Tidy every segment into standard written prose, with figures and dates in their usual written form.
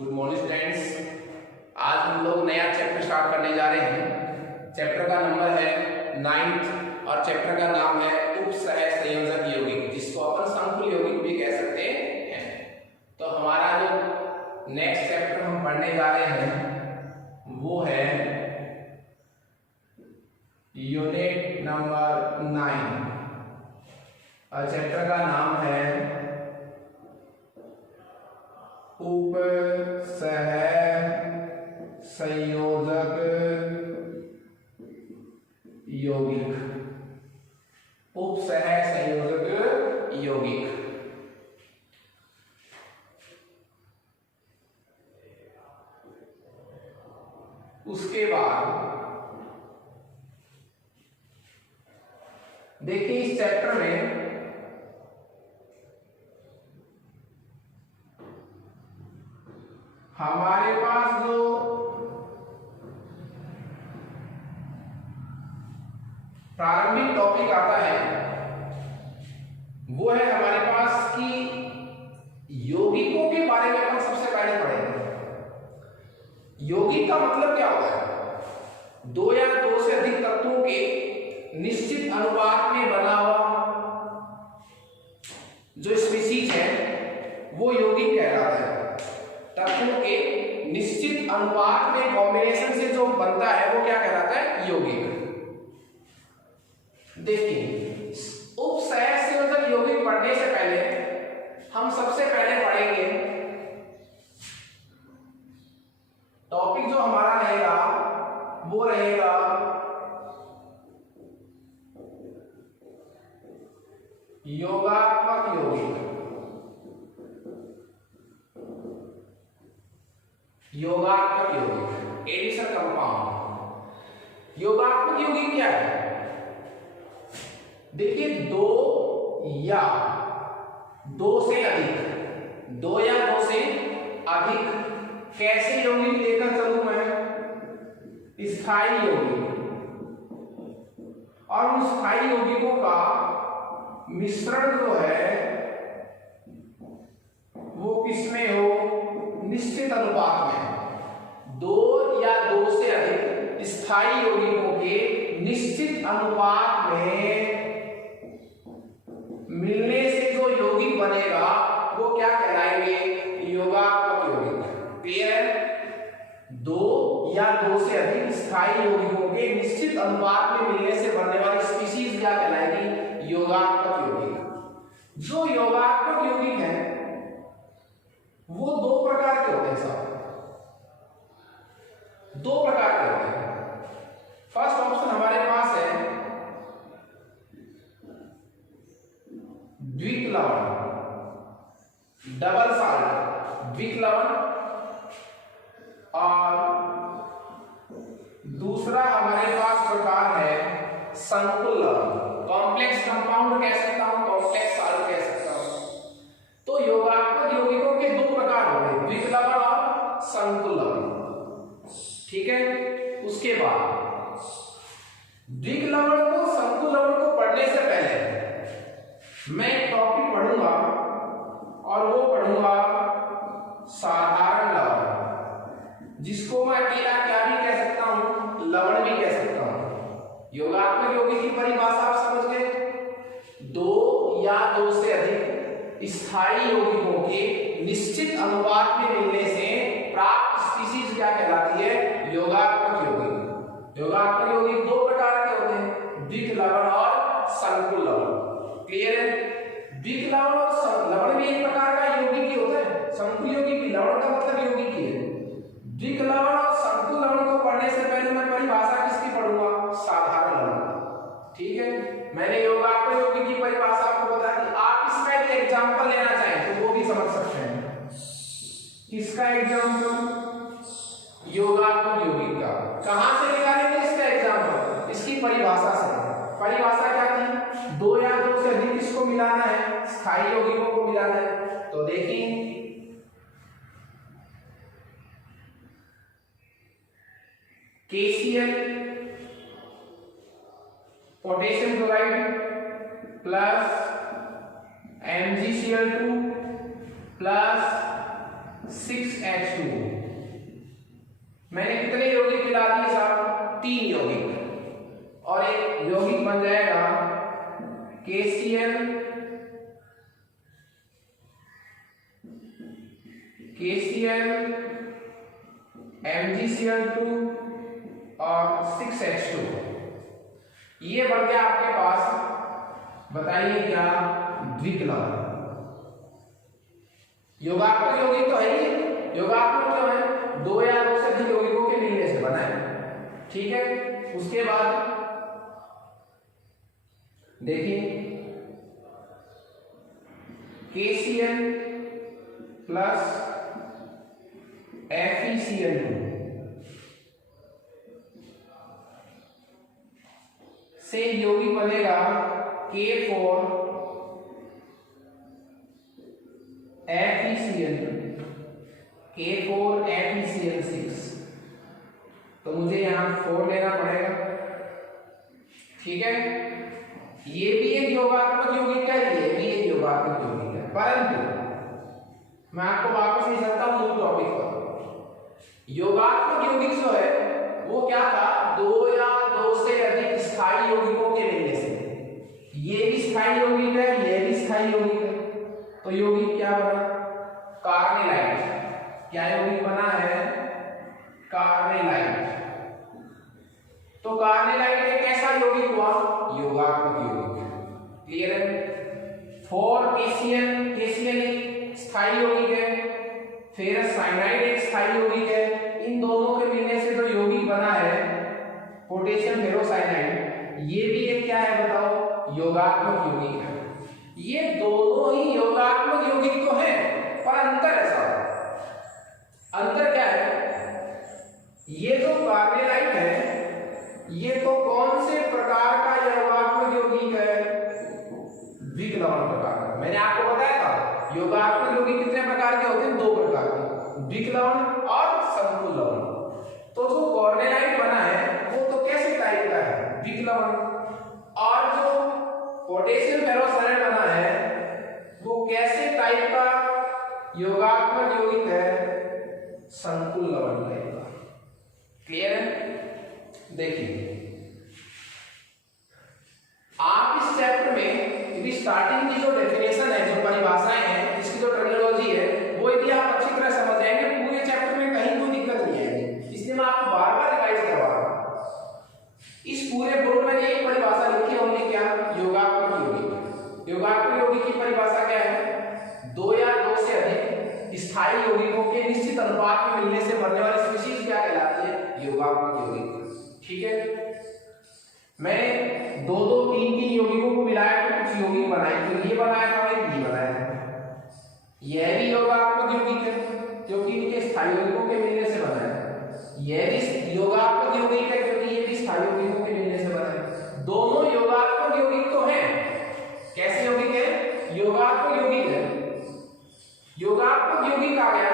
Good morning students. आज हम लोग नया चैप्टर स्टार्ट करने जा रहे हैं। चैप्टर का नंबर है 9th और चैप्टर का नाम है उपसह संयोजक यौगिक, जिसको अपन संकुल यौगिक भी कह सकते हैं। तो हमारा जो नेक्स्ट चैप्टर हम पढ़ने जा रहे हैं वो है यूनिट नंबर 9 और चैप्टर का नाम है उपसह संयोजक यौगिक। उपसह संयोजक यौगिक। उसके बाद देखिए इस चैप्टर में हमारे पास जो प्रारंभिक टॉपिक आता है वो है हमारे पास कि यौगिकों के बारे में अपन सबसे पहले पढ़ेंगे। यौगिक का मतलब क्या होता है? दो या दो से अधिक तत्वों के निश्चित अनुपात में बना हुआ जो स्पीशीज है वो यौगिक कहलाता है। तत्वों के निश्चित अनुपात में कॉम्बिनेशन से जो बनता है वो क्या कहलाता है? यौगिक। देखिए उपसह संयोजक यौगिक पढ़ने से पहले हम सबसे पहले पढ़ेंगे टॉपिक जो हमारा रहेगा वो रहेगा योगात्मक यौगिक। योगात्मक यौगिक, एडिशन कंपाउंड। योगात्मक यौगिक क्या है? देखिए दो या दो से अधिक, दो या दो से अधिक कैसे यौगिक लेकर चलूं मैं? स्थायी यौगिक। और उन स्थायी यौगिकों का मिश्रण जो है वो किसमें हो? निश्चित अनुपात में। दो या दो से अधिक स्थायी यौगिकों के निश्चित अनुपात में मिलने से जो यौगिक बनेगा वो क्या कहलाएंगे? योगात्मक यौगिक। क्लियर है? दो या दो से अधिक स्थायी यौगिकों के निश्चित अनुपात में मिलने से बनने वाली स्पीशीज क्या कहलाएगी? योगात्मक यौगिक। जो योगात्मक यौगिक है वो दो प्रकार के होते हैं साहब। दो प्रकार के होते हैं। फर्स्ट ऑप्शन हमारे पास है द्विक लवण, डबल साल्ट, द्विक लवण। और दूसरा हमारे पास प्रकार है संकुल लवण। कॉम्प्लेक्स कंपाउंड कह सकता हूं, कॉम्प्लेक्स साल्ट कह सकता हूं। तो योगात्मक यौगिकों के दो प्रकार हो गए, द्विक लवण और संकुल लवण। ठीक है। उसके बाद द्विक लवण को संकुल लवण को पढ़ने से पहले मैं एक टॉपिक पढ़ूंगा और वो पढ़ूंगा साधारण लवण, जिसको मैं अकेला क्या भी कह सकता हूं? लवण भी कह सकता हूं। योगात्मक यौगिक की परिभाषा आप समझ गए। दो या दो से अधिक स्थायी यौगिकों के निश्चित अनुपात में मिलने से प्राप्त स्पीशीज क्या कहलाती है? योगात्मक यौगिक। योगात्मक यौगिक दो प्रकार के होते हैं, द्विक लवण और संकुल लवण। क्लियर है? द्विक लवण और लवण भी एक प्रकार का यौगिक ही होता है। संकुल यौगिक भी, लवण का मतलब यौगिक ही है। द्विक लवण और संकुल लवण को पढ़ने से पहले मैं परिभाषा किसकी पढ़ूंगा? साधारण लवण। ठीक है। मैंने योगात्मक यौगिक की परिभाषा आपको बता दी। आप इसका एक एग्जांपल लेना चाहें तो वो भी समझ सकते हैं। किसका एग्जांपल? योगात्मक यौगिक का। कहां से निकालेंगे इसका एग्जांपल? इसकी परिभाषा से। परिभाषा क्या थी? दो या दो से अधिक किसको मिलाना है? स्थायी यौगिकों को मिलाना है। तो देखिए KCl potassium chloride plus MgCl2 plus 6H2। मैंने कितने यौगिक मिला दिए साहब? 3 यौगिक, और एक यौगिक बन जाएगा KCl MgCl2 और 6H2। ये बन गया आपके पास, बताइए क्या? द्विकलवन। योगात्मक यौगिक तो है ही, योगात्मक क्यों है? 2 या 2 से अधिक यौगिकों के मिलने से बना है, ठीक है। उसके बाद देखिए KCl प्लस FeCl2 से यौगिक बनेगा K4 FeCl2, K4 FeCl6। तो मुझे यहां 4 लेना पड़ेगा, ठीक है। ये भी एक योगात्मक यौगिक है, ये भी एक योगात्मक यौगिक है, परंतु मैं आपको वापस नहीं सकता हूं मूल टॉपिक पर। योगात्मक यौगिक जो है वो क्या था? 2 या 2 से अधिक स्थायी यौगिकों के मिलने से। ये भी स्थायी यौगिक है, ये भी स्थायी यौगिक है, तो यौगिक क्या बना? कार्नेलाइट। क्या यौगिक बना है? कार्नेलाइट। तो कार्नेलाइट एक ऐसा यौगिक हुआ, योगात्मक यौगिक। क्लियर है? 4 KCl एक स्थायी यौगिक है, फेरस साइनाइड एक स्थायी यौगिक है। इन दोनों के मिलने से जो यौगिक बना है पोटेशियम फेरोसाइनाइड, ये भी एक क्या है बताओ? योगात्मक यौगिक है। ये दोनों ही योगात्मक यौगिक तो है, पर अंतर ऐसा है। अंतर क्या है? ये जो कार्नेलाइट है, ये तो कौन से प्रकार का योगात्मक यौगिक है? द्विकलवन प्रकार का। मैंने आपको बताया था योगात्मक यौगिक कितने प्रकार के होते हैं? 2 प्रकार के, द्विकलवन और संकुल लवण। तो जो कार्नेलाइट बना है वो तो कैसे टाइप का है? द्विकलवन। और जो पोटेशियम फेरोसाइनाइड बना है वो कैसे टाइप का योगात्मक यौगिक है? संकुल लवण टाइप का। क्लियर है? देखिए आप इस चैप्टर में यदि स्टार्टिंग की जो डेफिनेशन है, जो परिभाषाएं हैं, इसकी जो टर्मिनोलॉजी है, वो यदि आप अच्छी तरह समझ जाएंगे पूरे चैप्टर में कहीं कोई दिक्कत नहीं आएगी। इसलिए मैं आपको बार बार रिवाइज करवा रहा हूं। इस पूरे बोर्ड में एक परिभाषा लिखी होगी, क्या? योगात्मक यौगिक। योगात्मक यौगिक की परिभाषा क्या है? 2 या 2 से अधिक स्थायी यौगिकों के निश्चित अनुपात में मिलने से बनने वाली स्पीशीज क्या कहलाती है? योगात्मक यौगिक। ठीक है। मैंने 2-2, 3-3 यौगिकों को मिलाया तो कुछ यौगिक बनाए, तो ये बनाया था, ये बनाया था। यह भी योगात्मक यौगिक है क्योंकि इनके स्थायी यौगिकों के मिलने से बना है। यह भी योगात्मक यौगिक है क्योंकि ये भी स्थायी यौगिकों के मिलने से बना है। दोनों योगात्मक यौगिक तो हैं। कैसे यौगिक है? योगात्मक यौगिक है। योगात्मक यौगिक आ गया,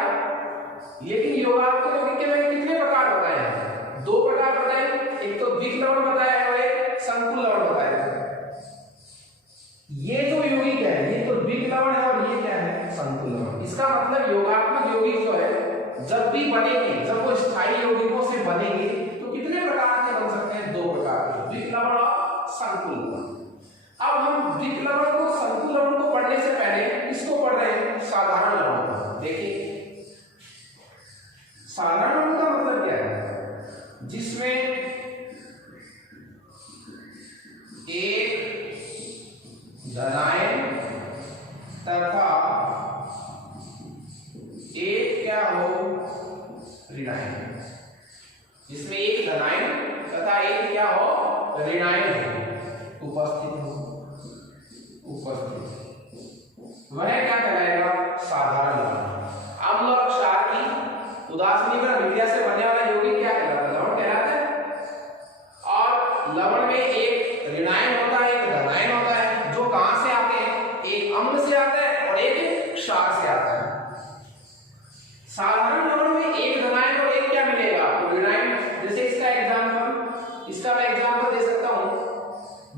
लेकिन योगात्मक यौगिक के मैंने कितने प्रकार बताए हैं? 2 प्रकार बताए, एक तो द्विकलवन बताया है और एक संकुल लवण बताया है। ये जो यौगिक है ये तो द्विकलवन है और ये क्या है? संकुल लवण। इसका मतलब योगात्मक यौगिक जो है जब भी बनेंगे, जब वो स्थायी यौगिकों से बनेंगे तो कितने प्रकार के बन सकते हैं? 2 प्रकार के, द्विकलवन और संकुल लवण। अब हम द्विकलवन को, संकुल लवण को पढ़ने से पहले इसको पढ़ रहे हैं साधारण लवण। देखिए साधारण लवण का मतलब क्या है? जिसमें एक धनायन तथा एक क्या हो? ऋणायन। जिसमें एक धनायन तथा एक क्या हो? ऋणायन उपस्थित हो। वह क्या कहलाएगा? साधारण लवण। अम्ल और क्षार की उदासीनीकरण अभिक्रिया से बनने वाला यौगिक क्या कहलाता है? लवण कहलाता है। और लवण में एक ऋणायन होता है, एक धनायन होता है, जो कहां से आते हैं? एक अम्ल से आता है और एक क्षार से आता है। साधारण लवण में एक धनायन और एक क्या मिलेगा आपको? ऋणायन। जैसे इसका एग्जांपल, इसका मैं एग्जांपल दे सकता हूं,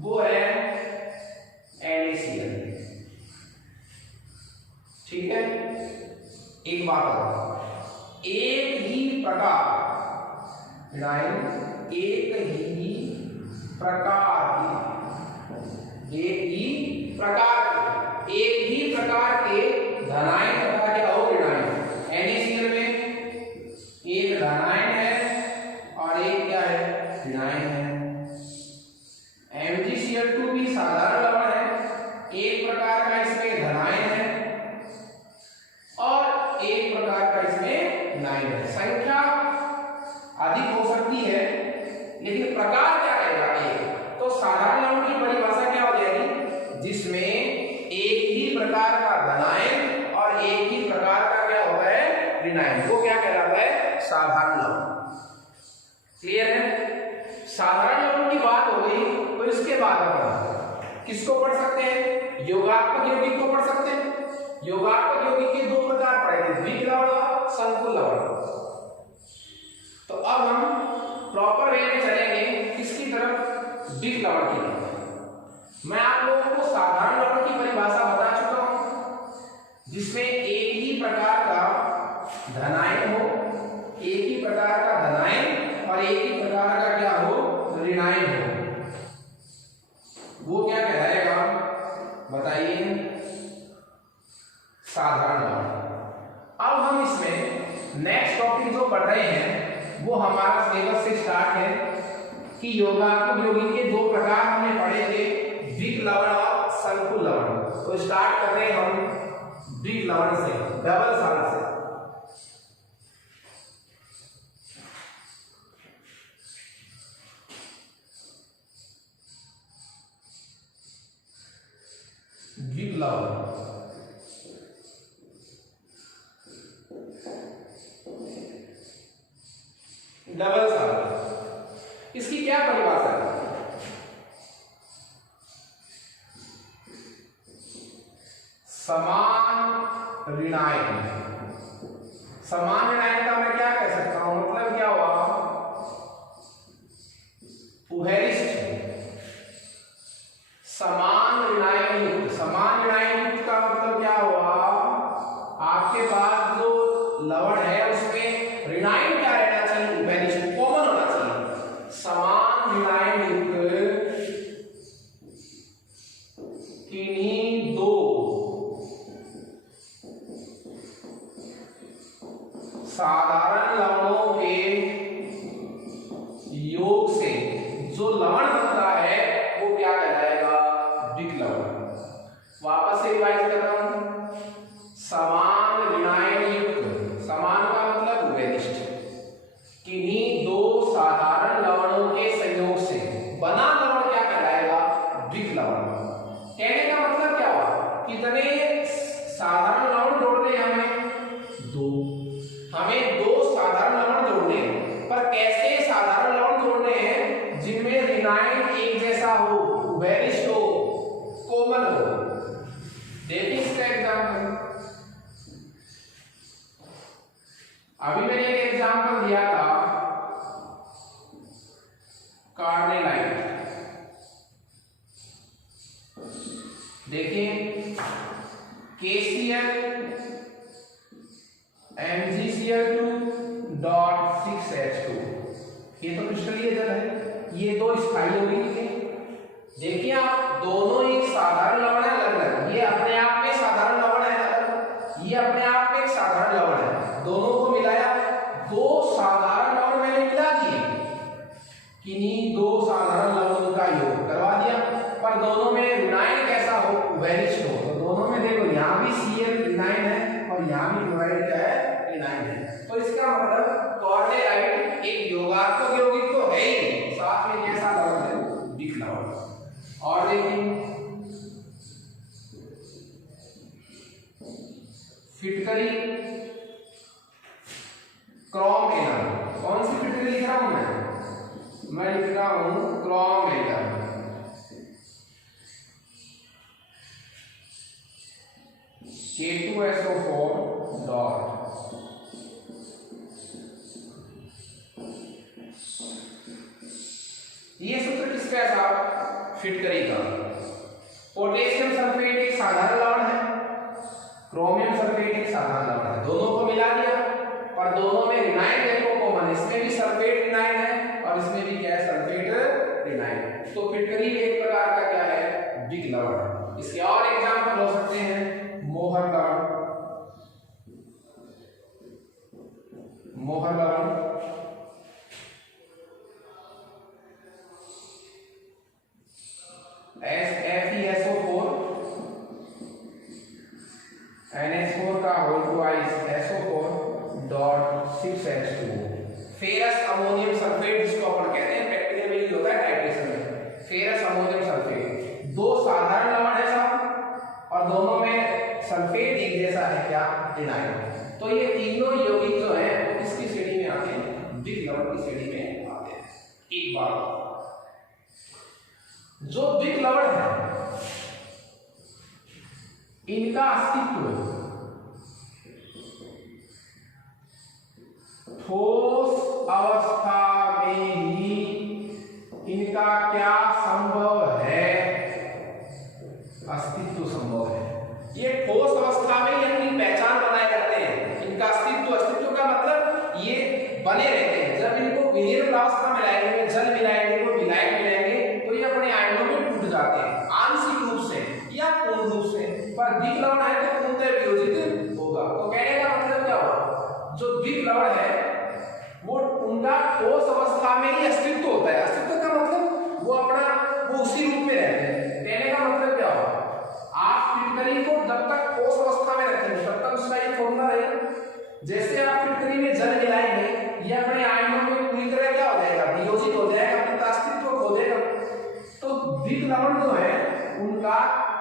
वो है NaCl। ठीक है। एक बात और, प्रकार, ऋणायन एक ही प्रकार के, एक ही प्रकार के, एक ही प्रकार के धनायन तथा क्या हो ऋणायन। NaCl में एक धनायन है और एक क्या है ऋणायन है। MgCl2 भी साधारण लवण है, एक प्रकार का इसमें धनायन है और एक प्रकार का इसमें ऋणायन है। संख्या अधिक हो सकती है लेकिन प्रकार क्या रहेगा एक। तो साधारण लवण की परिभाषा क्या हो जाएगी, जिसमें एक ही प्रकार का धनायन और एक ही प्रकार का क्या होता है ऋणायन, वो क्या कहलाता है साधारण लवण। क्लियर है। साधारण लवण की बात हो गई तो इसके बाद अपन किसको पढ़ सकते हैं, योगात्मक यौगिक को पढ़ सकते हैं। योगात्मक यौगिक के दो प्रकार पढ़े थे, द्विक लवण और संकुल लवण। तो अब हम प्रॉपर वे में चलेंगे किसकी तरफ, द्विक लवण की तरफ। मैं आप लोगों को साधारण लवण की परिभाषा बता चुका हूं, जिसमें एक ही प्रकार का धनायन हो, एक ही प्रकार का धनायन और एक ही प्रकार का क्या हो ऋणायन हो, वो क्या कहलाएगा बताइए, साधारण लवण। अब हम इसमें नेक्स्ट टॉपिक जो पढ़ रहे हैं वो हमारा सिलेबस से स्टार्ट है कि योगात्मक यौगिक के दो प्रकार हमने पढ़े थे, द्विक लवण और संकुल लवण। तो स्टार्ट कर रहे हैं हम द्विक लवण से, डबल साल्ट से। द्विक लवण डबल साल्ट, इसकी क्या परिभाषा है, समान ऋणायन। समान ऋणायन का मैं क्या कह सकता हूं, मतलब क्या हुआ, उभयनिष्ठ समान ऋणायन युक्त। समान ऋणायन युक्त का मतलब क्या हुआ, आपके पास जो लवण है उसमें ऋणायन क्या रहना चाहिए, उभयनिष्ठ कॉमन होना चाहिए। समान ऋणायन युक्त किन्हीं दो साधारण लवणों के योग से जो लवण बनता है वो क्या कहलाएगा, द्विक लवण। वापस से रिवाइज कर रहा हूं, समान ऋणायन युक्त, समान का मतलब उभयनिष्ठ, किन्हीं दो साधारण लवणों के संयोग से बना लवण क्या कहलाएगा, द्विक लवण। कहने का मतलब क्या हुआ, कितने साधारण लवण जोड़ने हमें, दो। हमें दो साधारण लवण जोड़ने हैं, पर कैसे साधारण लवण जोड़ने हैं, जिनमें ऋणायन एक जैसा हो, उभयनिष्ठ हो, कॉमन हो। देखिए इसका एग्जाम्पल, अभी मैंने एक एग्जाम्पल दिया था कार्नेलाइट। देखिए KCl MgCl2 .6H2, ये तो क्रिस्टलीय जल है, ये दो स्थायी यौगिक थे। देखिए आप, दोनों ही साधारण लवण है अलग अलग, ये अपने आप में साधारण लवण है अलग, ये अपने आप में एक साधारण लवण है। दोनों को मिलाया, दो साधारण लवण मैंने मिला दिए, किन्हीं दो साधारण लवणों का योग करवा दिया, पर दोनों में ऋणायन कैसा हो, उभयनिष्ठ हो। तो दोनों में देखो, यहाँ भी Cl ऋणायन है और यहाँ भी क्लोराइड क्या है, ऋणायन है। तो इसका मतलब कार्नेलाइट एक योगात्मक यौगिक तो है ही, साथ में कैसा लवण है, द्विक लवण। और देखिए फिटकरी क्रोम एनल, कौन सी फिटकरी लिख रहा हूं मैं लिख रहा हूं क्रोम एनल। K2SO4 डॉट, ये सूत्र किसका है साहब, फिटकरी का। पोटेशियम सल्फेट एक साधारण लवण है, क्रोमियम सल्फेट एक साधारण लवण है, दोनों को मिला दिया, पर दोनों में ऋणायन देखो लवण, इसमें भी सल्फेट विनाइल है और इसमें भी क्या है, सल्फेट विनाइल। तो फिटकरी एक प्रकार का क्या है, विक लवण। इसके और एग्जांपल हो सकते हैं मोहर लवण, मोहर लवण, FeSO4 NH4 का whole twice SO4.6H2। Ferrous ammonium sulphate जिसको अपन कहते हैं, प्रैक्टिकल में यूज होता है टाइट्रेशन में। फेरस अमोनियम सल्फेट, दो साधारण लवण है साहब और दोनों में सल्फेट एक जैसा है क्या, विनाइल। तो ये तीनों यौगिक जो है वो किसकी श्रेणी में आते हैं, विक लवण की श्रेणी में आते हैं। एक बार जो विक लवण है इनका अस्तित्व ठोस अवस्था में ही इनका क्या संभव है, अस्तित्व संभव है। ये ठोस अवस्था में ही अपनी पहचान बनाए रखते हैं। इनका अस्तित्व का मतलब ये बने रहते हैं। जब इनको विलीन अवस्था में लाएंगे, जल मिलाएंगे, तो विलायक मिलाएंगे, तो ये अपने आयनों में टूट जाते हैं, आंशिक रूप से या पूर्ण रूप से। पर विक लवण है तो पूर्णतः वियोजित होगा। तो कहने का मतलब क्या हुआ, जो विक लवण है वो उनका ठोस अवस्था में ही अस्तित्व होता है। अस्तित्व का मतलब वो उसी रूप में रहते हैं। कहने का मतलब क्या हुआ, आप फिटकरी को जब तक ठोस अवस्था में रखेंगे तब तक उसका ये फॉर्मूला रहेगा। जैसे आप फिटकरी में जल मिलाएंगे, ये अपने आयनों में पूरी तरह क्या हो जाएगा, वियोजित हो जाएगा, अपना अस्तित्व खो देगा। तो विक लवण जो है उनका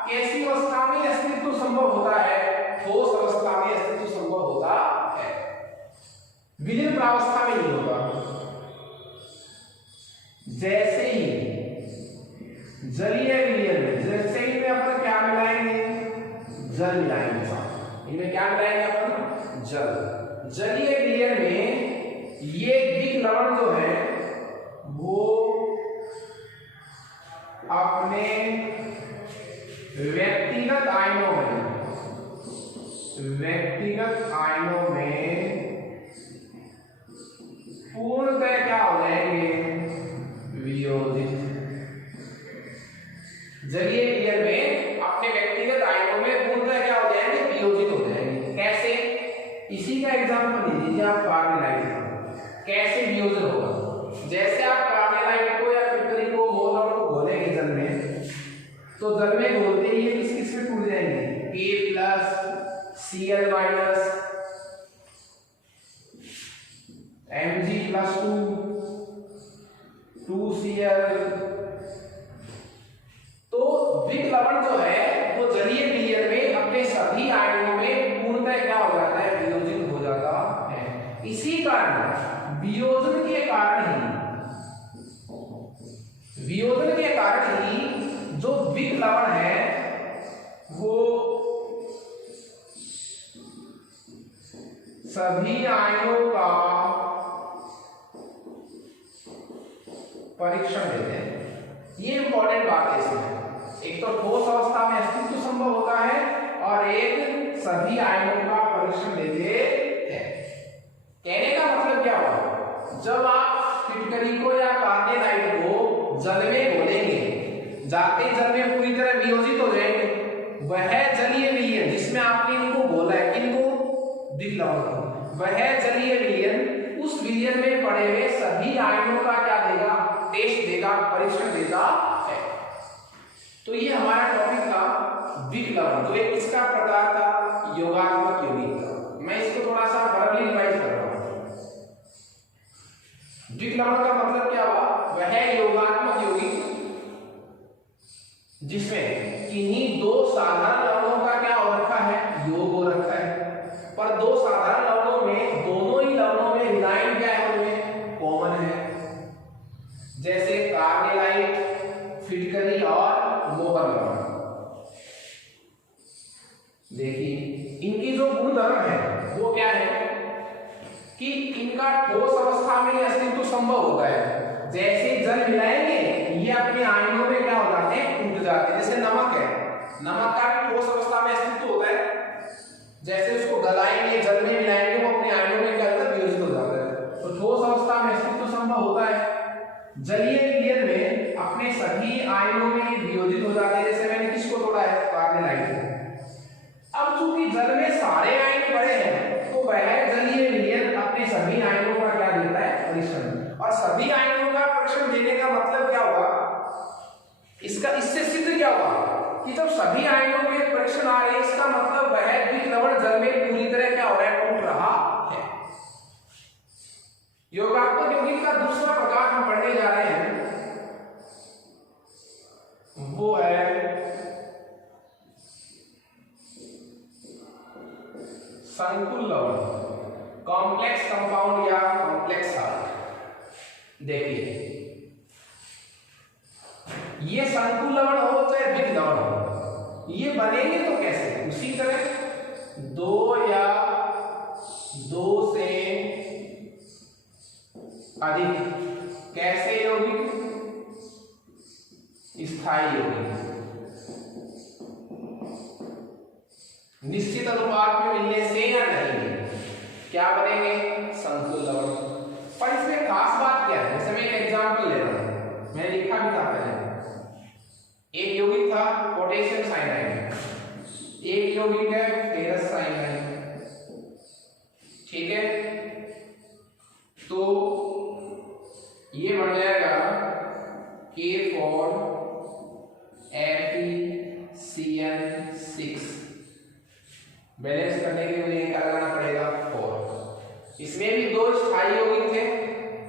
कैसी अवस्था में अस्तित्व संभव होता है, ठोस अवस्था में अस्तित्व संभव होता है, विलीन प्रावस्था में नहीं होगा। जैसे ही जलीय विलयन में, जैसे ही में अपन क्या मिलाएंगे, जल मिलाएंगे साथ, इनमें क्या मिलाएंगे अपन, जल। जलीय विलयन में ये विक लवण जो है वो अपने व्यक्तिगत आयनों में पूर्णतः क्या हो जाएंगे, वियोजित। जलीय विलयन में अपने व्यक्तिगत आयनों में पूर्णतः क्या हो जाएंगे, वियोजित हो जाएंगे। कैसे, इसी का एग्जांपल लीजिए आप कार्बोनाइट। कैसे वियोजन होगा, जैसे आप कार्बोनाइट को या फिटकरी को, मोहर लवण को घोलेंगे जल में, तो जल में घोलते ही ये किस में टूट जाएंगे, K+Cl- Mg+2 2Cl। तो विक लवण जो है वो जलीय विलयन में अपने सभी आयनों में पूर्णतः क्या हो जाता है, वियोजित हो जाता है। इसी कारण वियोजन के कारण ही जो विक लवण है वो सभी आयनों का परीक्षण देते हैं। ये इंपॉर्टेंट बात है इसमें। एक तो ठोस अवस्था में अस्तित्व संभव होता है और एक सभी आयनों का परीक्षण देते हैं। कहने का मतलब क्या हुआ, जब आप फिटकरी को या कार्बोनाइट को जल में घोलेंगे, जाते जल में पूरी तरह वियोजित हो जाएंगे। वह जलीय विलयन जिसमें आपने इनको घोला है, किनको, विक लवण को, वह जलीय विलयन उस विलयन में पड़े हुए सभी आयनों का क्या देगा, टेस्ट देगा, परीक्षण देता है। तो ये हमारा टॉपिक था विक लवण, जो एक किसका प्रकार था, योगात्मक यौगिक का। मैं इसको थोड़ा सा बराबर रिवाइज कर रहा हूं। विक लवण का मतलब क्या हुआ, वह योगात्मक यौगिक जिसमें किन्हीं दो साधारण लवणों का क्या हो रखा है, योग हो रखा है। पर दो साधारण लवणों में, दोनों ही लवणों में विलायन क्या है, उनमें कॉमन है। जैसे कार्बोनाइट, फिटकरी और मोहर लवण। देखिए इनकी जो गुणधर्म है वो क्या है कि इनका ठोस अवस्था में अस्तित्व संभव होता है। जैसे जल मिलाएंगे ये अपने आयनों में क्या हो जाते हैं, टूट जाते हैं। जैसे नमक है, नमक का भी ठोस अवस्था में अस्तित्व होता है। जैसे उसको गलाएंगे, जल में मिलाएंगे, वो अपने आयनों में क्या होता है, वियोजित हो जाता है। तो ठोस अवस्था जलीय विलयन में अपने सभी आयनों में वियोजित हो जाते हैं। जैसे मैंने किसको तोड़ा है, कार्बोनाइट को। अब चूंकि जल में सारे आयन पड़े हैं तो वह जलीय विलयन अपने सभी आयनों का क्या देता है, परीक्षण। और सभी आयनों का परीक्षण देने का मतलब क्या होगा, इसका इससे सिद्ध क्या होगा कि जब सभी आयनों के परीक्षण आ रहे हैं इसका मतलब वह द्विक लवण जल में पूरी तरह क्या हो रहा है, टूट रहा है। योगात्मक यौगिक का दूसरा प्रकार हम पढ़ने जा रहे हैं वो है संकुल लवण, कॉम्प्लेक्स कंपाउंड या कॉम्प्लेक्स सॉल्ट। देखिए ये संकुल लवण हो चाहे द्विक लवण हो, ये बनेंगे तो कैसे, उसी तरह दो या दो से अधिक कैसे यौगिक, स्थायी यौगिक निश्चित अनुपात में मिलने से या नहीं क्या बनेंगे, संकुल लवण। पर इसमें खास बात क्या है, जैसे मैं एक एग्जांपल ले रहा हूं, मैंने लिखा भी था पहले। एक यौगिक था पोटेशियम साइनाइड, एक यौगिक है फेरस साइनाइड, ठीक है। तो ये बन जाएगा K4 FeCN6। बैलेंस करने के लिए क्या लगाना पड़ेगा, 4। इसमें भी दो स्थायी यौगिक थे,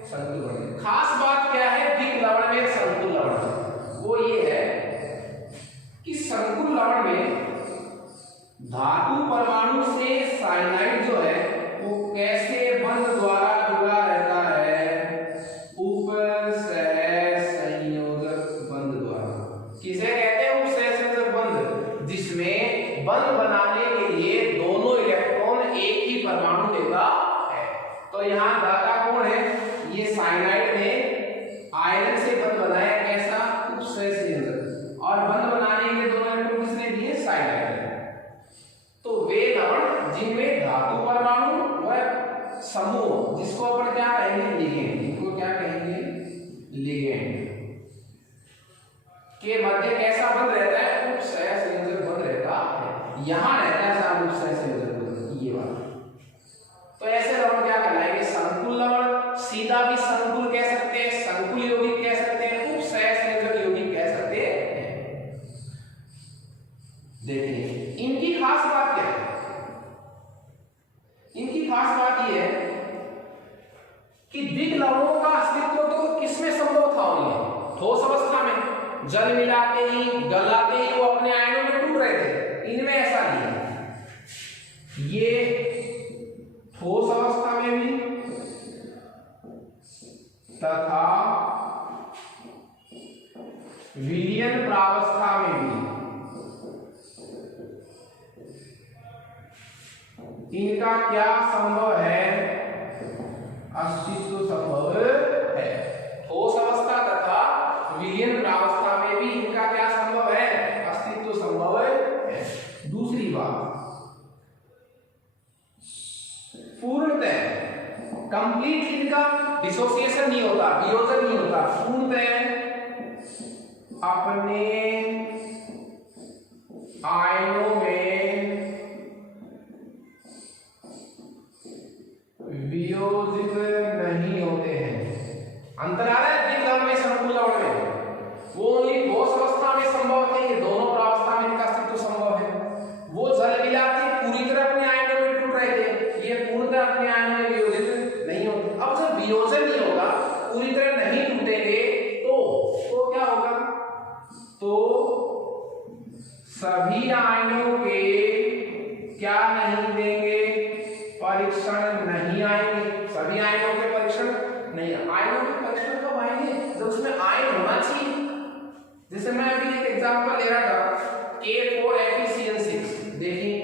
संकुल लवण। खास बात क्या है द्विक लवण में संकुल लवण, वो ये है कि संकुल लवण में धातु परमाणु से साइनाइड जो है वो कैसे बंध द्वारा जुड़ा रहता है, उपसहसंयोजक बंध द्वारा। किसे कहते हैं उपसहसंयोजक बंध, जिसमें बंध बनाने के लिए दोनों इलेक्ट्रॉन एक ही परमाणु देता है। तो यहाँ दाता कौन है, ये साइनाइड ने आयरन से बंध बनाया, कैसा, उपसहसंयोजक, और बंध बनाने के लिए दोनों इलेक्ट्रॉन किसने दिए, साइनाइड। तो वे लवण जिनमें धातु परमाणु व समूह, जिसको अपन क्या कहेंगे, लिगेंड, इनको क्या कहेंगे, लिगेंड, के मध्य कैसा बंध रहता है, उपसहसंयोजक बंध रहता है। यहां रहता है साहब उपसहसंयोजक बंध, ये वाला। तो ऐसे लवण क्या कहलाएंगे, संकुल लवण। सीधा भी संकुल कह सकते हैं, संकुल यौगिक कह सकते हैं, उपसहसंयोजक यौगिक कह सकते हैं। देखिए इनकी खास बात क्या है, इनकी खास बात यह है कि द्विक लवणों का अस्तित्व तो किसमें संभव था, उन्हें ठोस अवस्था में, जल मिलाते ही गलाते ही वो अपने आयनों में टूट रहे थे। इनमें ऐसा नहीं है, ये ठोस अवस्था में भी तथा विलयन प्रावस्था में भी इनका क्या संभव है, अस्तित्व संभव है। ठोस अवस्था तथा विलयन प्रावस्था में भी इनका क्या संभव है, अस्तित्व संभव है। दूसरी बात, पूर्णतः कंप्लीट इनका डिसोसिएशन नहीं होता, वियोजन नहीं होता, पूर्णतः अपने आयनों में वियोजित नहीं होते हैं। अंतर आ रहा है द्विक लवण में संकुल लवण में, वो ओनली ठोस अवस्था में संभव थे, ये दोनों प्रावस्था में इनका अस्तित्व संभव है। वो जल मिलाते पूरी तरह अपने आयनों में टूट रहे थे, ये पूर्णतः अपने आयनों में वियोजित नहीं होते। अब जब वियोजन नहीं होगा, पूरी तरह नहीं टूटेंगे, तो क्या होगा, तो सभी आयनों के क्या नहीं देंगे, परीक्षण नहीं आएंगे। सभी आयनों के परीक्षण नहीं, आयनों के परीक्षण कब आएंगे, जब उसमें आयन होना चाहिए। जैसे मैं अभी एक एग्जांपल ले रहा था, K4 FeCN6। देखिए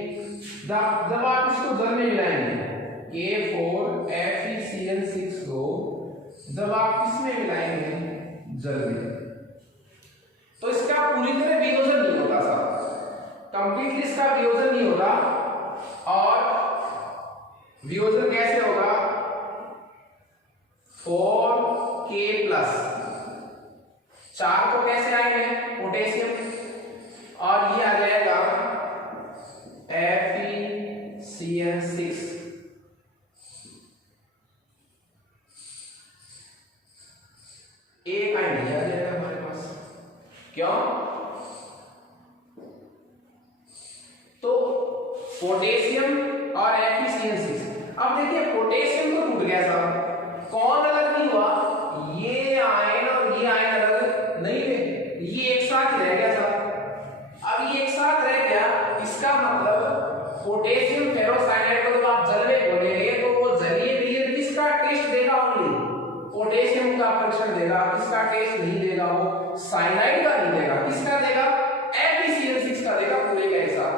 जब आप इसको जल में मिलाएंगे, K4 FeCN6 को जब आप किसमें मिलाएंगे, जल में, तो इसका पूरी तरह वियोजन नहीं होता साहब, कंप्लीटली इसका वियोजन नहीं होगा। और वियोजन कैसे होगा, 4K+ 4 तो कैसे आएंगे पोटेशियम, और ये आ जाएगा FeCN6। एक आइडिया आ जाएगा हमारे पास, क्यों? तो पोटेशियम और FeCN6। अब देखिए पोटेशियम तो टूट गया साहब, कौन अलग नहीं हुआ, ये आयन और ये आयन अलग नहीं हुए, ये एक साथ रह गया साहब। अब ये एक साथ रह गया, इसका मतलब पोटेशियम फेरोसाइनाइड को जब आप जल में घोलेंगे तो वो जलीय विलयन किसका टेस्ट देगा, ओनली पोटेशियम का परीक्षण देगा, किसका टेस्ट नहीं देगा, वो साइनाइड का नहीं देगा, किसका देगा, FeCN6 का देगा पूरे का हिसाब।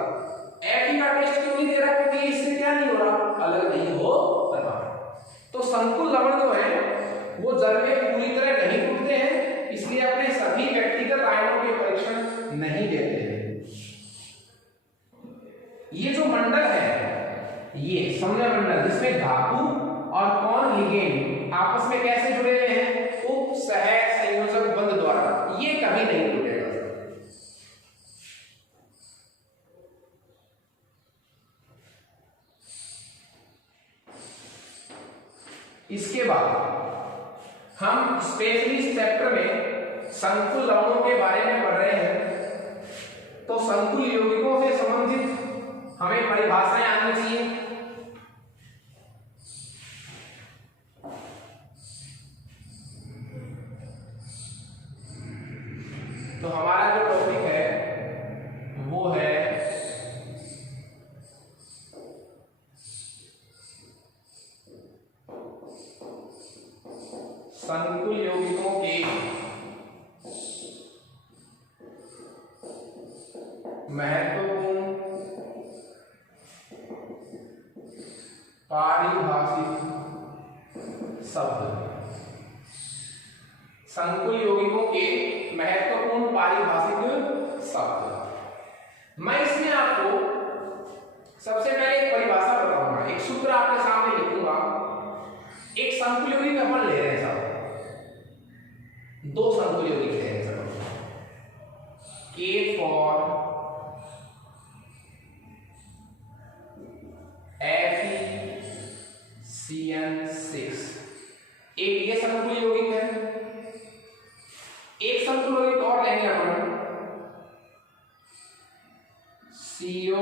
Fe का टेस्ट क्यों नहीं दे रहा, क्योंकि इससे क्या नहीं हो रहा, अलग नहीं हो रहा। तो संकुल लवण जो है वो जल में पूरी तरह नहीं टूटते हैं, इसलिए अपने सभी व्यक्तिगत आयनों के परीक्षण नहीं देते हैं। ये जो मंडल है, ये समन्वय मंडल जिसमें धातु और कौन लिगेंड आपस में कैसे जुड़े हुए हैं, उप सह संयोजक बंध द्वारा, ये कभी नहीं टूटेगा। इसके बाद हम स्पेशली इस चैप्टर में संकुल लवणों के बारे में पढ़ रहे हैं। तो संकुल यौगिकों से संबंधित हमें परिभाषाएं आनी चाहिए। तो हमारा जो टॉपिक है वो है संकुल यौगिकों के महत्वपूर्ण पारिभाषिक शब्द। संकुल यौगिकों के महत्वपूर्ण पारिभाषिक शब्द। मैं इसमें आपको सबसे पहले एक परिभाषा बताऊंगा, एक सूत्र आपके सामने लिखूंगा। एक संकुल यौगिक अपन ले रहे हैं साहब, 2 संकुल यौगिक ले रहे हैं साहब, K for FeCN6, एक ये संकुल यौगिक है। एक संकुल यौगिक और लेंगे अपन CONH3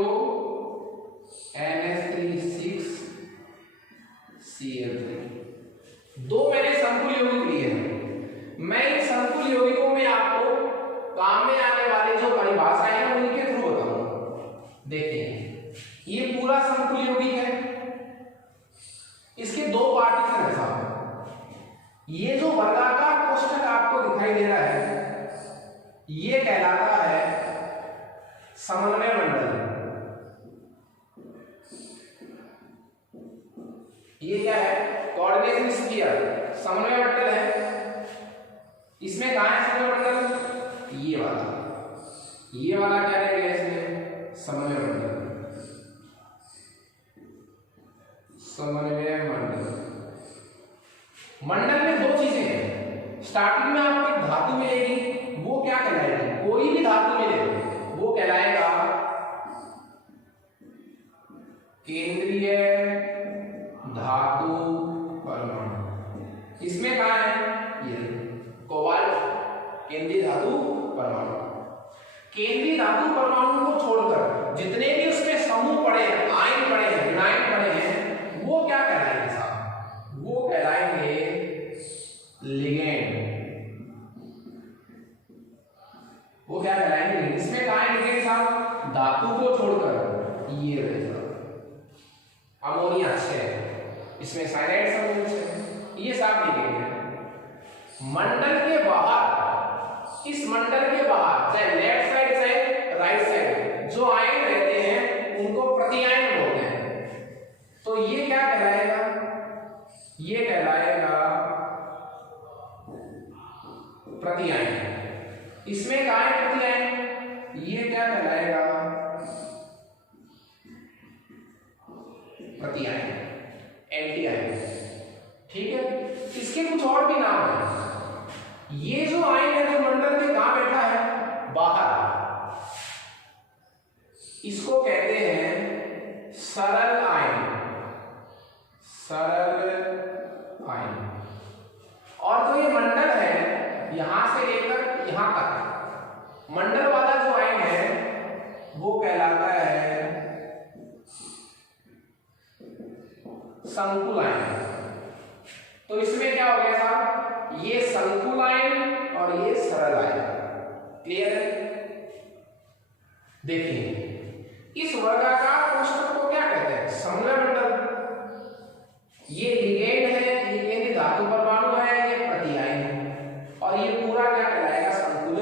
6Cl3। 2 मैंने संकुल यौगिक लिए हैं। मैं इन संकुल यौगिकों में आपको काम में आने वाली जो परिभाषाएं हैं उनके थ्रू बताऊंगा। देखिए ये पूरा संकुल यौगिक है, इसके 2 पार्टीशन है साहब। ये जो वर्गाकार कोष्ठक आपको दिखाई दे रहा है ये कहलाता है समन्वय मंडल। ये क्या है, कोऑर्डिनेशन स्फीयर, समन्वय मंडल है। इसमें कहां है समन्वय मंडल, ये वाला क्या रहेगा इसमें, समन्वय मंडल। समन्वय मंडल, मंडल में 2 चीजें हैं। स्टार्टिंग में आपको एक धातु मिलेगी, वो क्या कहलाएगी, कोई भी धातु मिले वो कहलाएगा केंद्रीय धातु परमाणु। इसमें कहां है, ये कोबाल्ट केंद्रीय धातु परमाणु। केंद्रीय धातु परमाणु को छोड़कर जितने भी उसमें समूह पड़े हैं, आयन पड़े हैं, विनायन पड़े हैं, वो क्या कहलाएंगे साहब, वो कहलाएंगे लिगेंड। वो क्या कहलाएंगे, इसमें कहां है लिगेंड साहब, धातु को छोड़कर ये रहेगा अमोनिया 6, इसमें साइनाइड समूह है, ये साहब लिगेंड है। मंडल के बाहर, इस मंडल के बाहर चाहे लेफ्ट साइड चाहे राइट साइड जो आयन रहते हैं उनको प्रतिआयन बोलते हैं। तो ये क्या कहलाएगा, ये कहलाएगा प्रतिआयन। इसमें क्या है प्रतिआयन, ये क्या कहलाएगा प्रतिआयन, एंटी आयन। ठीक है, इसके कुछ और भी नाम है। ये जो आयन है, जो मंडल इसको कहते हैं सरल आयन, सरल आयन। और जो ये मंडल है यहां से लेकर यहां तक, मंडल वाला जो आयन है वो कहलाता है संकुल आयन। तो इसमें क्या हो गया साहब, ये संकुल आयन और ये सरल आयन। क्लियर है? देखिए इस वर्गाकार कोष्ठक को क्या कहते हैं, समन्वय मंडल। ये लिगेंड है, लिगेंड धातु परमाणु है, ये प्रतिआयन है, और ये पूरा क्या कहलाएगा, संकुल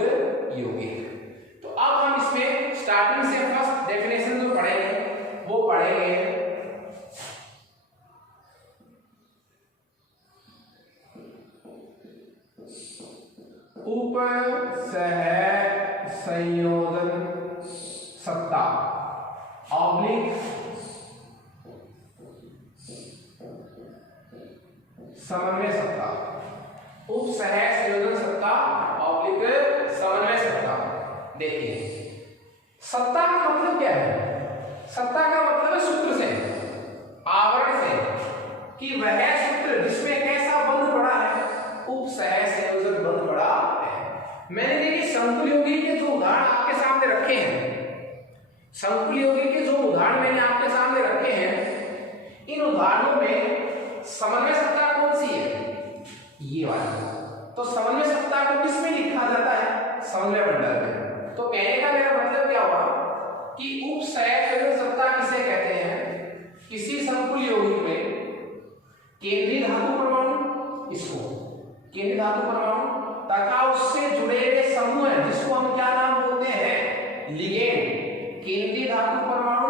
यौगिक। तो अब हम इसमें स्टार्टिंग से फर्स्ट डेफिनेशन जो पढ़ेंगे वो पढ़ेंगे उप सह संयोजन सत्ता ऑब्लिक समन्वय सत्ता, उप सह संयोजन सत्ता ऑब्लिक समन्वय सत्ता। देखिए सत्ता का मतलब क्या है, सत्ता का मतलब है सूत्र से, आवरण से, कि वह सूत्र जिसमें कैसा बंध पड़ा है, उप सह संयोजन बंध पड़ा है। मैंने देखिए संकुल यौगिक के जो उदाहरण आपके सामने रखे हैं, संकुल यौगिक के जो उदाहरण मैंने आपके सामने रखे हैं, इन उदाहरणों में समन्वय सत्ता कौन सी है, ये वाली। तो समन्वय सत्ता को किस में लिखा जाता है, समन्वय मंडल में। तो कहने का मेरा मतलब क्या हुआ कि उप सह संयोजन सत्ता किसे कहते हैं, किसी संकुल यौगिक में केंद्रीय धातु परमाणु, इसको केंद्रीय धातु परमाणु तथा उससे जुड़े हुए समूह है जिसको हम क्या नाम बोलते हैं, लिगेंड। केंद्रीय धातु परमाणु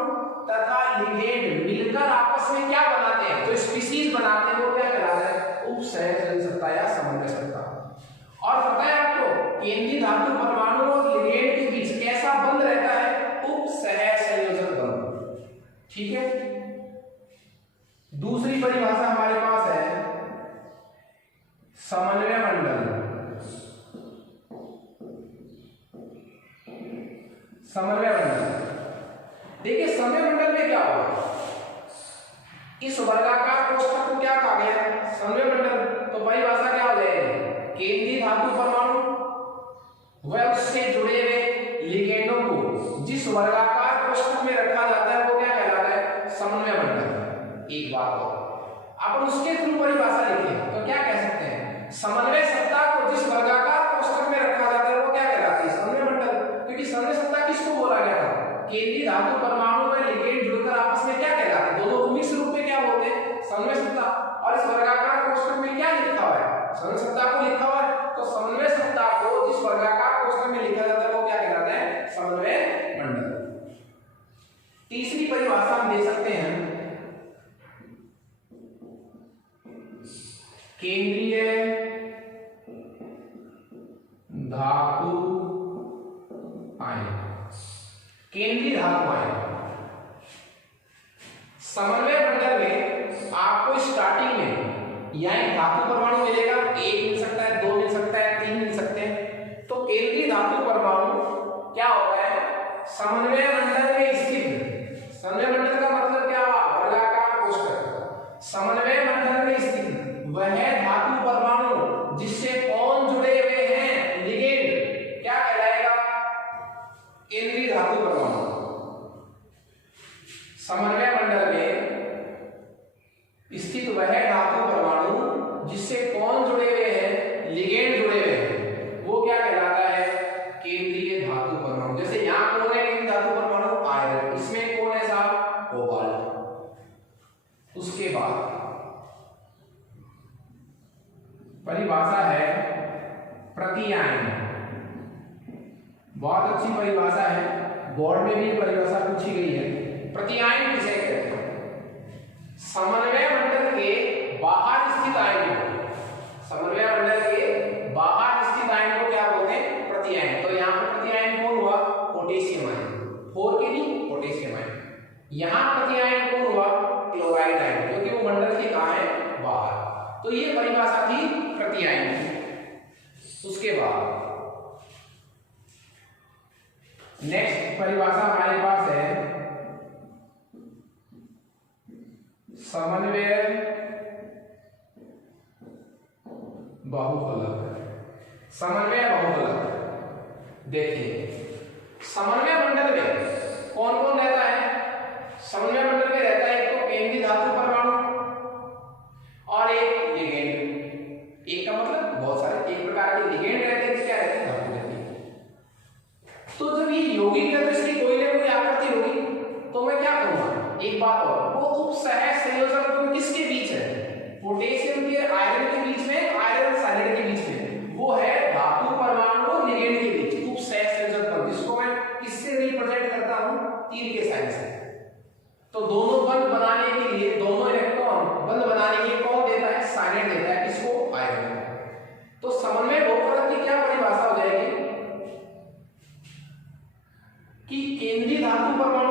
तथा लिगेंड मिलकर आपस में क्या बनाते हैं, जो स्पीशीज बनाते हैं वो क्या कहलाता है, उप सह संयोजन सत्ता या समन्वय सत्ता। और पता है आपको केंद्रीय धातु परमाणु और लिगेंड के बीच कैसा बंध रहता है, उप सह संयोजन बंध। ठीक है। दूसरी परिभाषा हमारे पास है समन्वय मंडल। समन्वय मंडल, देखिए समन्वय मंडल में क्या होगा, इस वर्गाकार कोष्ठक को क्या कहा गया, समन्वय मंडल। तो परिभाषा क्या हो जाएगी, केंद्रीय धातु परमाणु व उससे जुड़े हुए लिगेंडों को जिस वर्गाकार कोष्ठक में रखा जाता है वो क्या कहलाता है, समन्वय मंडल। एक बात और अपन उसके थ्रू परिभाषा लिखें तो क्या कह सकते हैं, समन्वय सत्ता को जिस वर्गाकार कोष्ठक में रखा जाता है वो क्या कहलाती है, समन्वय मंडल। क्योंकि समन्वय सत्ता किसको बोला गया था, केंद्रीय धातु परमाणु में लिगेंड जुड़कर आपस में क्या कहलाते हैं, दोनों को मिक्स रूप में क्या बोलते हैं, समन्वय सत्ता। और इस वर्गाकार कोष्ठक में क्या लिखा हुआ है, समन्वय सत्ता को लिखा हुआ है। तो समन्वय सत्ता को जिस वर्गाकार कोष्ठक में लिखा जाता है वो क्या कहलाता है, समन्वय मंडल। तीसरी परिभाषा हम दे सकते हैं केंद्रीय धातु आयन। केंद्रीय धातु आयन समन्वय मंडल में आपको स्टार्टिंग में यहां धातु परमाणु मिलेगा, एक मिल सकता है, दो मिल सकता है, तीन मिल सकते हैं। तो केंद्रीय धातु परमाणु क्या होता है, समन्वय मंडल में स्थित। समन्वय मंडल का मतलब क्या हुआ, वर्गाकार कोष्ठक। समन्वय मंडल में स्थित वह धातु परमाणु जिससे कौन जुड़े हुए हैं, लिगेंड, क्या कहलाएगा, केंद्रीय धातु परमाणु। समन्वय मंडल में स्थित वह धातु परमाणु जिससे कौन जुड़े हुए हैं, लिगेंड जुड़े हुए हैं, वो क्या कहलाता है, केंद्रीय धातु परमाणु। जैसे यहां कौन है केंद्रीय धातु परमाणु, आयरन। इसमें कौन है साहब, कोबाल्ट। उसके बाद परिभाषा है प्रतिआयन। बहुत अच्छी परिभाषा है, बोर्ड में भी परिभाषा पूछी गई है। प्रतिआयन किसे कहते हैं, समन्वय मंडल के बाहर स्थित आयन को, समन्वय मंडल के बाहर स्थित आयन को क्या बोलते हैं, प्रतिआयन। तो यहाँ पर प्रतिआयन कौन हुआ, पोटेशियम आयन, 4 के लिए पोटेशियम आयन। यहाँ प्रतिआयन कौन हुआ, क्लोराइड आयन, क्योंकि वो मंडल के कहाँ है, बाहर। तो ये परिभाषा थी प्रतिआयन की। उसके बाद नेक्स्ट परिभाषा हमारे पास है समन्वय बहुफलक। समन्वय बहुफलक देखिए, समन्वय मंडल में कौन कौन रहता है? समन्वय मंडल में रहता है एक तो केंद्रीय धातु परमाणु और एक लिगेंड। एक का मतलब बहुत सारे, एक प्रकार के लिगेंड रहते हैं, क्या रहते हैं? धातु रहती है। तो जब ये यौगिक है तो इसकी कोई ना कोई आकृति होगी, तो मैं क्या करूंगा, एक बात और, वो उपसह संयोजक तो किसके बीच है? पोटेशियम के आयरन के बीच में, आयरन साइनाइड के बीच में, वो है धातु परमाणु और लिगेंड के बीच उपसह संयोजक, जिसको मैं किससे रिप्रेजेंट करता हूं? तीर के साइन से। तो दोनों बंध बनाने के लिए, दोनों इलेक्ट्रॉन बंध बनाने के लिए कौन देता है? साइनाइड देता है, किसको? आयरन। तो समन्वय बहुफलक की क्या परिभाषा हो जाएगी कि केंद्रीय धातु परमाणु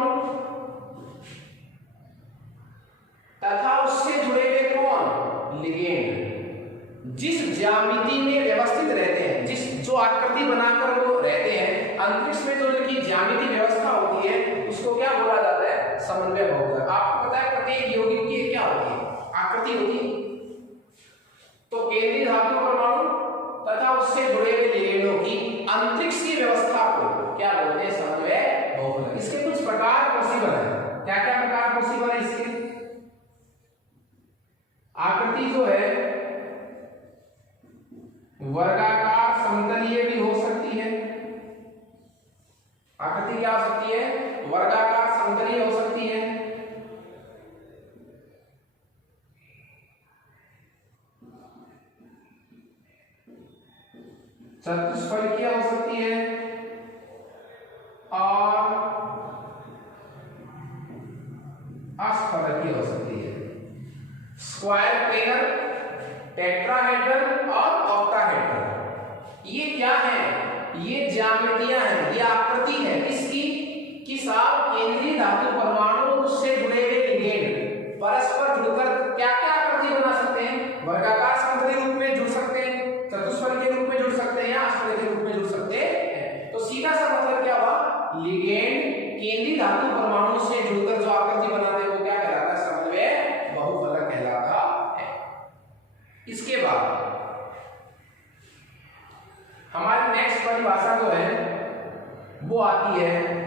तथा उससे जुड़े हुए कौन? लिगेंड, जिस ज्यामिति में व्यवस्थित रहते हैं, जो आकृति बनाकर वो रहते हैं, अंतरिक्ष में जो उनकी ज्यामिति व्यवस्था होती है, उसको क्या बोला जाता है? समन्वय बहुफलक। आपको पता है प्रत्येक यौगिक की क्या होती है? आकृति होती है। तो केंद्रीय धातु परमाणु तथा उससे जुड़े हुए लिगेंडों की अंतरिक्ष की व्यवस्था को क्या बोलते हैं? समन्वय बहुफलक। इसके कुछ प्रकार पॉसिबल है। क्या क्या प्रकार पॉसिबल है इसके? आकृति जो है वर्गाकार समतलीय भी हो सकती है। आकृति क्या हो सकती है? वर्गाकार समतलीय हो सकती है। चतुष्फलकीय हो सकती है और अष्टफलकीय हो सकती है। स्क्वायर प्लेनर, टेट्राहेड्रल और ऑक्टाहेड्रल, ये क्या है? ये ज्यामितियां हैं, ये आकृति है किसकी? कि साहब केंद्रीय धातु परमाणु उससे जुड़े हुए लिगेंड परस्पर जुड़कर क्या क्या आकृति बना सकते हैं? वर्गाकार समतलीय रूप में जुड़ सकते हैं, चतुष्फलकीय रूप में जुड़ सकते हैं या अष्टफलकीय रूप में जुड़ सकते हैं। तो सीधा सा मतलब क्या हुआ? लिगेंड केंद्रीय धातु परमाणु से जुड़कर जो आकृति बनाते हैं वो क्या कहलाता है? समन्वय बहुफलक कहलाता है। इसके बाद हमारी नेक्स्ट परिभाषा जो है वो आती है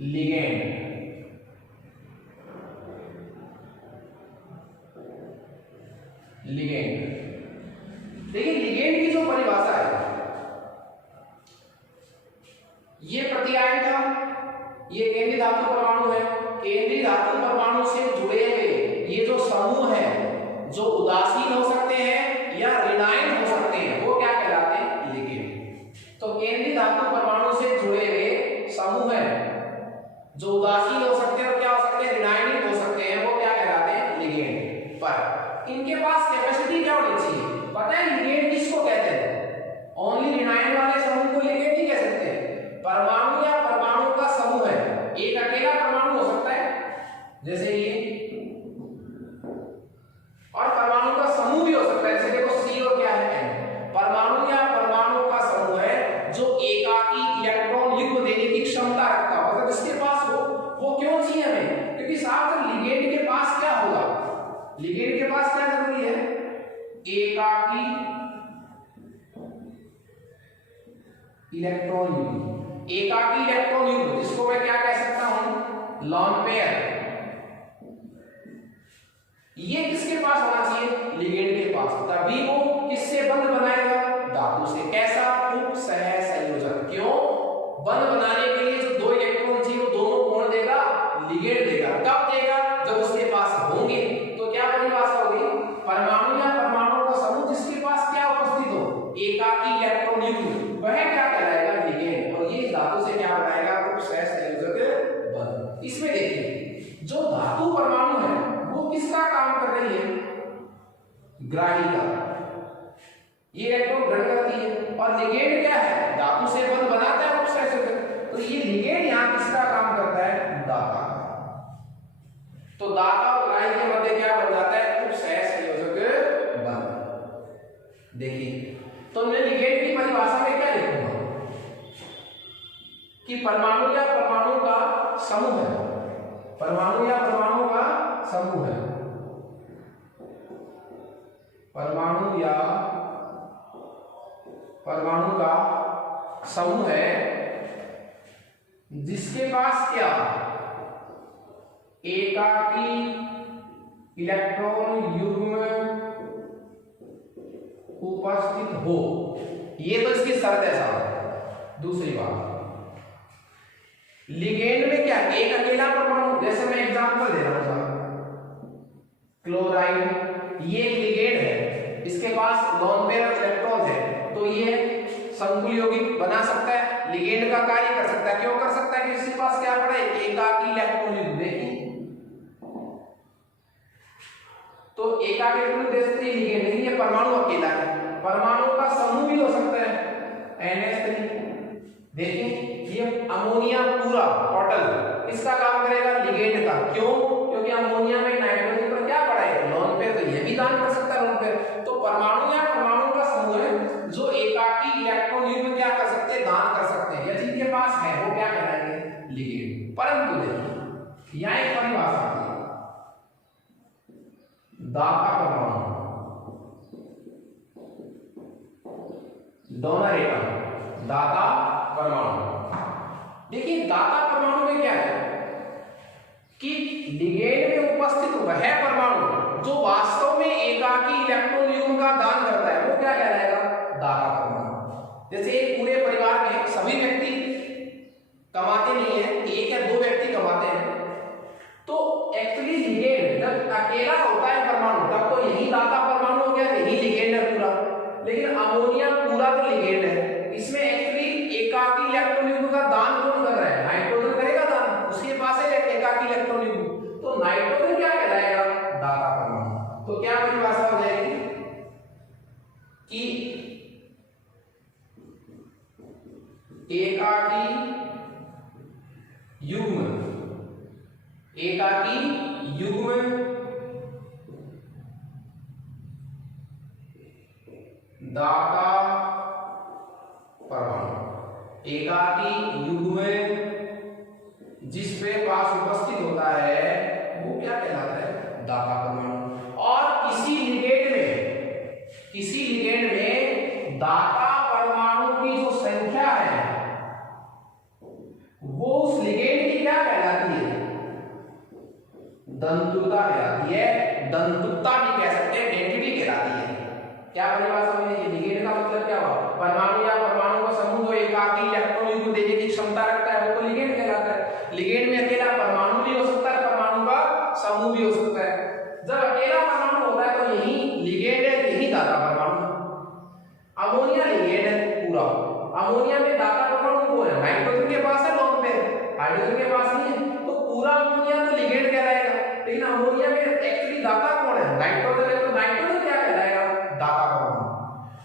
लिगेंड। लिगेंड देखिए, लिगेंड की जो परिभाषा है, ये प्रत्यायन था, ये केंद्रीय धातु परमाणु है। केंद्रीय धातु परमाणु से जुड़े हुए ये जो समूह है, जो उदासीन हो सकते हैं या ऋणायन हो सकते हैं, वो क्या कहलाते हैं? लिगेंड। तो केंद्रीय धातु परमाणु से जुड़े हुए समूह है जो उदासीन हो सकते हैं और क्या हो सकते हैं? ऋणायनिक हो सकते हैं, वो क्या कहलाते हैं? लिगेंड। पर इनके पास कैपेसिटी क्या होनी चाहिए? पता है लिगेंड किसको कहते हैं? ओनली ऋणायन वाले समूह को लिगेंड नहीं कह सकते। परमाणु या परमाणु का समूह है, एक अकेला परमाणु हो सकता है जैसे ये, और परमाणु का समूह भी हो सकता है जैसे देखो C और क्या है N। परमाणु या परमाणु का समूह है जो एकाकी इलेक्ट्रॉन युग्म देने की क्षमता रखता है। मतलब जिसके पास हो, वो क्यों चाहिए हमें? क्योंकि साहब लिगेंड के पास क्या होगा? लिगेंड के पास क्या जरूरी है? एकाकी इलेक्ट्रॉन युग्म। एकाकी इलेक्ट्रॉन युग्म जिसको मैं क्या कह सकता हूं? Lone pair. ये किसके पास होना चाहिए? लिगेंड के पास। तभी वो किससे बंध बनाएगा? धातु से। कैसा? उपसह संयोजक। क्यों? बंध बनाने के लिए जो दो इलेक्ट्रॉन चाहिए वो दोनों कौन देगा? लिगेंड देगा। कब देगा? जब उसके पास होंगे। तो क्या परिभाषा होगी? परमाणु या परमाणु का समूह जिसके पास क्या उपस्थित हो? एकाकी इलेक्ट्रॉन युग्म, वह क्या कहलाएगा? लिगेंड। और ये धातु से क्या बनाएगा? उपसह संयोजक बंध। इसमें देखिए, जो धातु परमाणु है वो किसका काम कर रही है? ग्राहिका। ये इलेक्ट्रॉन ग्रहण करती है। और लिगेंड क्या है? धातु से बंध बनाता है उपसह संयोजक। तो ये लिगेंड यहां किसका काम करता है? दाता। तो दाता और ग्राही के मध्य क्या बन जाता है? उपसह संयोजक बंध। देखिए, तो मैं लिगेंड की परिभाषा में क्या लिखूंगा कि परमाणु या परमाणु समूह है, परमाणु या परमाणु का समूह है, परमाणु या परमाणु का समूह है जिसके पास क्या एकाकी इलेक्ट्रॉन युग्म उपस्थित हो। ये तो इसकी शर्त है साहब। दूसरी बात, लिगेंड में क्या एक अकेला परमाणु, जैसे मैं एग्जांपल दे रहा हूं साहब, क्लोराइड ये एक लिगेंड है, इसके पास लॉन पेयर ऑफ इलेक्ट्रॉन है, तो ये संकुल यौगिक बना सकता है, लिगेंड का कार्य कर सकता है। क्यों कर सकता है? कि इसके पास क्या पड़ा है, एकाकी इलेक्ट्रॉन युग्म। देखिए तो एकाकी इलेक्ट्रॉन देते लिगेंड नहीं, ये परमाणु अकेला है, परमाणु का समूह भी हो सकता है NH3। देखिए ये अमोनिया पूरा टोटल इसका काम करेगा लिगेंड का। क्यों? क्योंकि अमोनिया में नाइट्रोजन पर क्या पड़ा है, लोन पेयर, तो ये भी दान कर सकता है लोन पेयर। तो परमाणु या परमाणु का समूह है जो एकाकी इलेक्ट्रॉन युग्म क्या कर सकते हैं, दान कर सकते हैं, या जिनके पास है वो क्या कहलाएंगे, लिगेंड। परंतु देखिए यहां एक परिभाषा आती है, दाता परमाणु, डोनर एटम, दाता परमाणु। देखिए दाता परमाणु में क्या है कि लिगेंड में उपस्थित वह परमाणु जो वास्तव में एकाकी इलेक्ट्रॉन युग्म का दान करता है, वो क्या कहलाएगा, दाता परमाणु। जैसे एक पूरे परिवार में सभी व्यक्ति कमाते नहीं है, एक या दो व्यक्ति कमाते हैं, तो एक्चुअली लिगेंड जब अकेला होता है परमाणु तब तो यही दाता परमाणु हो गया, यही लिगेंड है पूरा। लेकिन अमोनिया पूरा तो लिगेंड है, इसमें एक्चुअली एकाकी इलेक्ट्रॉन युग्म का दान कौन कर रहा है, नाइट्रोजन करेगा दान, उसके पास है एकाकी इलेक्ट्रॉन युग्म, तो नाइट्रोजन क्या कहलाएगा, दाता परमाणु। तो क्या परिभाषा हो जाएगी कि एकाकी युग्म, एकाकी युग्म दाता परमाणु, एकाकी युग्म जिसके पास उपस्थित होता है वो क्या कहलाता है, दाता परमाणु। और किसी लिगेंड में दाता परमाणु की जो संख्या है वो उस लिगेंड की क्या कहलाती है, दंतुता कहलाती है, दंतुता भी कह सकते हैं, डेंसिटी कहलाती है। क्या परिभाषा में ये लिगेंड का मतलब क्या हुआ, परमाणु या परमाणु का समूह जो एकाकी इलेक्ट्रॉन युग्म देने की क्षमता रखता है वो तो लिगेंड कहलाता है। लिगेंड में अकेला परमाणु भी हो सकता है, परमाणु का समूह भी हो सकता है। जब अकेला परमाणु होता है तो यही लिगेंड है, यही दाता परमाणु। अमोनिया लिगेंड है पूरा, अमोनिया में दाता परमाणु कौन है, नाइट्रोजन के पास है लोन पेयर, हाइड्रोजन के पास नहीं है, तो पूरा अमोनिया तो लिगेंड कहलाएगा। लेकिन अमोनिया में एक्चुअली दाता कौन है, नाइट्रोजन है, तो नाइट्रोजन क्या कहलाएगा, दाता परमाणु।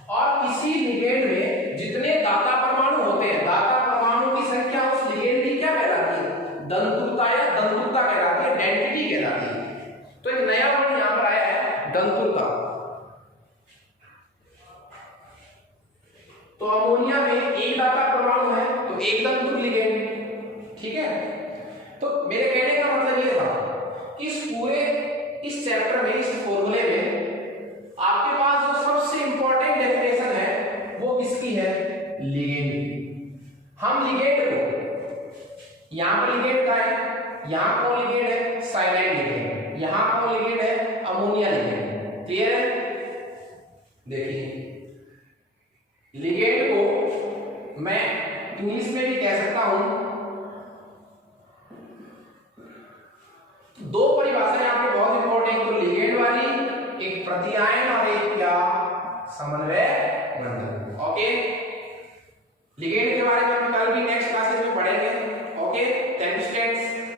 और किसी लिगेंड में जितने दाता परमाणु होते हैं, दाता परमाणु की संख्या उस लिगेंड की क्या कहलाती है, दंतुता या दंतुता कहलाती है, डेंसिटी कहलाती है। तो एक नया वर्ड यहां पर आया है, दंतुता। तो अमोनिया में एक दाता परमाणु है तो एक दंतुक लिगेंड, ठीक है। तो मेरे कहने का मतलब ये था कि इस चैप्टर में, इस फॉर्मूले में आपके पास जो सबसे इंपॉर्टेंट डेफिनेशन है वो किसकी है, लिगेंड। हम लिगेंड को यहां पर लिगेंड का है, यहां कौन लिगेंड है, साइनाइड लिगेंड, यहां कौन लिगेंड है, अमोनिया लिगेंड। क्लियर है? देखिए लिगेंड को मैं इंग्लिश में भी कह सकता हूं, दो परिभाषा यहां पे बहुत इंपॉर्टेंट, तो लिगेंड वाली, एक प्रतिआयन और एक क्या, समन्वय बंधन। ओके, लिगेंड के बारे में